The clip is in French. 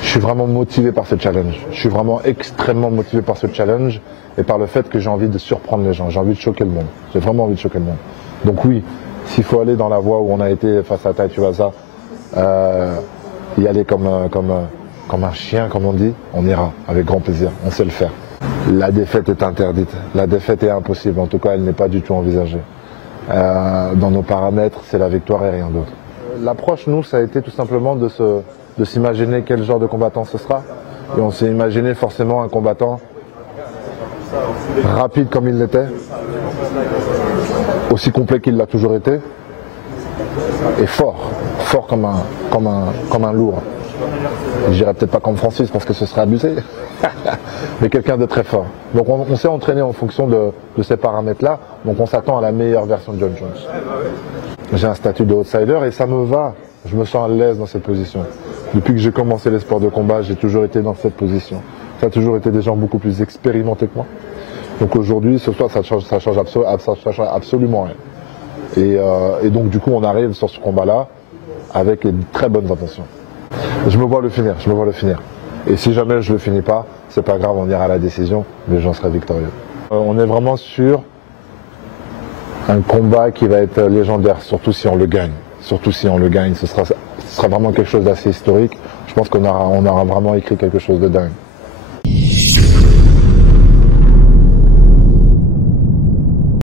Je suis vraiment motivé par ce challenge. Je suis vraiment extrêmement motivé par ce challenge et par le fait que j'ai envie de surprendre les gens. J'ai envie de choquer le monde. J'ai vraiment envie de choquer le monde. Donc oui, s'il faut aller dans la voie où on a été face à Tai Tuivasa, y aller comme un chien, comme on dit, on ira avec grand plaisir. On sait le faire. La défaite est interdite. La défaite est impossible. En tout cas, elle n'est pas du tout envisagée. Dans nos paramètres, c'est la victoire et rien d'autre. L'approche, nous, ça a été tout simplement de s'imaginer quel genre de combattant ce sera. Et on s'est imaginé forcément un combattant rapide comme il l'était, aussi complet qu'il l'a toujours été, et fort comme un lourd. Je dirais peut-être pas comme Francis parce que ce serait abusé, mais quelqu'un de très fort. Donc on s'est entraîné en fonction de ces paramètres-là, donc on s'attend à la meilleure version de John Jones. J'ai un statut de outsider et ça me va, je me sens à l'aise dans cette position. Depuis que j'ai commencé les sports de combat, j'ai toujours été dans cette position. Ça a toujours été des gens beaucoup plus expérimentés que moi. Donc aujourd'hui, ce soir, ça change absolument rien. Et donc du coup, on arrive sur ce combat-là avec de très bonnes intentions. Je me vois le finir, Et si jamais je le finis pas, c'est pas grave, on ira à la décision, mais j'en serai victorieux. On est vraiment sur un combat qui va être légendaire, surtout si on le gagne. Surtout si on le gagne, ce sera vraiment quelque chose d'assez historique. Je pense qu'on aura vraiment écrit quelque chose de dingue.